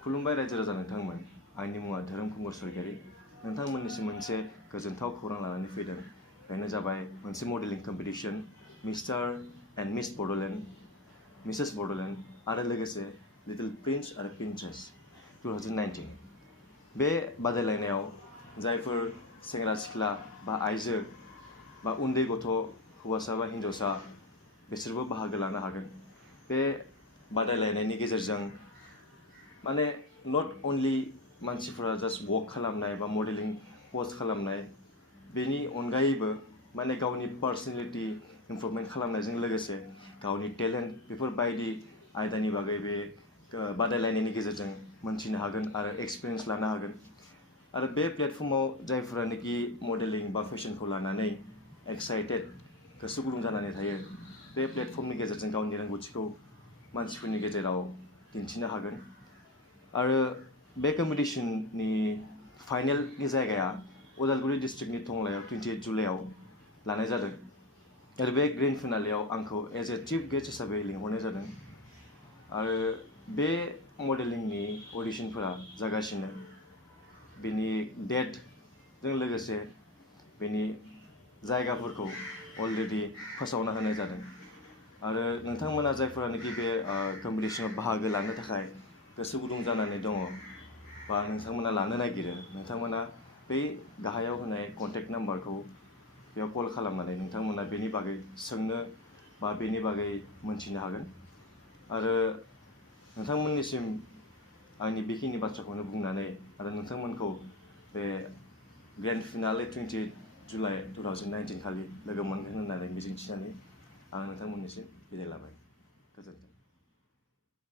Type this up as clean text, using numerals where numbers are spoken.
खुलुमबाय रायजो राजा नोंथांमोन आंनि मुङा धोरोम खुंगुर सरगियारि नोंथांमोननिसिम मोनसे गोजोनथाव खौरां लानानै फैदों बेनो जाबाय मोनसे modelling competition mister and miss Bodoland Mrs Bodoland आरो लोगोसे लिटिल प्रिन्स आरो प्रिन्सेस 2019 बे बादायलायनायाव जायफोर सेंग्रा सिख्ला बा आइजो बा उन्दै गथ' हौवासा बा हिन्जावसा बिसोरबो बाहागो लानो हागोन बे बादायलायनायनि गेजेरजों माने नट अनलि मानसिफोरा जास्ट वक खालामनाय बा मडेलिं पस्ट खालामनाय बेनि अनगायैबो माने गावनि पार्सनेलिटी इमप्रुभमेन्ट खालामनायजों लोगोसे गावनि टेलेन्ट बेफोरबायदि आयदानि बागै बे बादायलायनायनि गेजेरजों मोनथिनो हागोन आरो एक्सपिरियेन्स लानो हागोन आरो बे प्लेटफर्माव जायफोरानोखि मडेलिं बा फेशनखौ लानानै एक्साइटेड गोसो गुदुं जानानै थायो बे प्लेटफर्मनि गेजेरजों गावनि रोंगौथिखौ मानसिफोरनि गेजेराव दिन्थिनो हागोन आरो बे कम्पिटिशननि फाइनेलनि जायगाया उदालगुरि डिस्ट्रिक्टनि टंलायाव 28 जुलाइआव लानाय जादों आरो बे ग्रेन्ड फिनालेआव आंखौ एज ए चिफ गेस्ट हिसाबै लिंहरनाय जादों आरो बे मडेलिंनि अडिशनफोरा जागासिनो बेनि डेटजों लोगोसे बेनि जायगाफोरखौ अलरेडि फोसावना होनाय जादों आरो नोंथांमोना जायफोरानोखि बे कम्पिटिशनाव बाहागो लानो थाखाय गोसो गुदुं जानानै दङ बा नोंथांमोना लानो नागिरो नोंथांमोना बै गाहायाव होनाय कन्टेक्ट नाम्बारखौ बेयाव कल खालामनानै नोंथांमोना बेनि बागै सोंनो बा बेनि बागै मोनथिनो हागोन आरो नोंथांमोननिसिम आंनि बेखिनि बाथ्राखौनो बुंनानै आरो नोंथांमोनखौ बे ग्रेन्ड फिनाले 28 जुलाइ 2019 खालि लोगो मोनगोन होननानै मिजिंथिनानै आं नोंथांमोननिसिम बिदाय लाबाय गोजोन्थों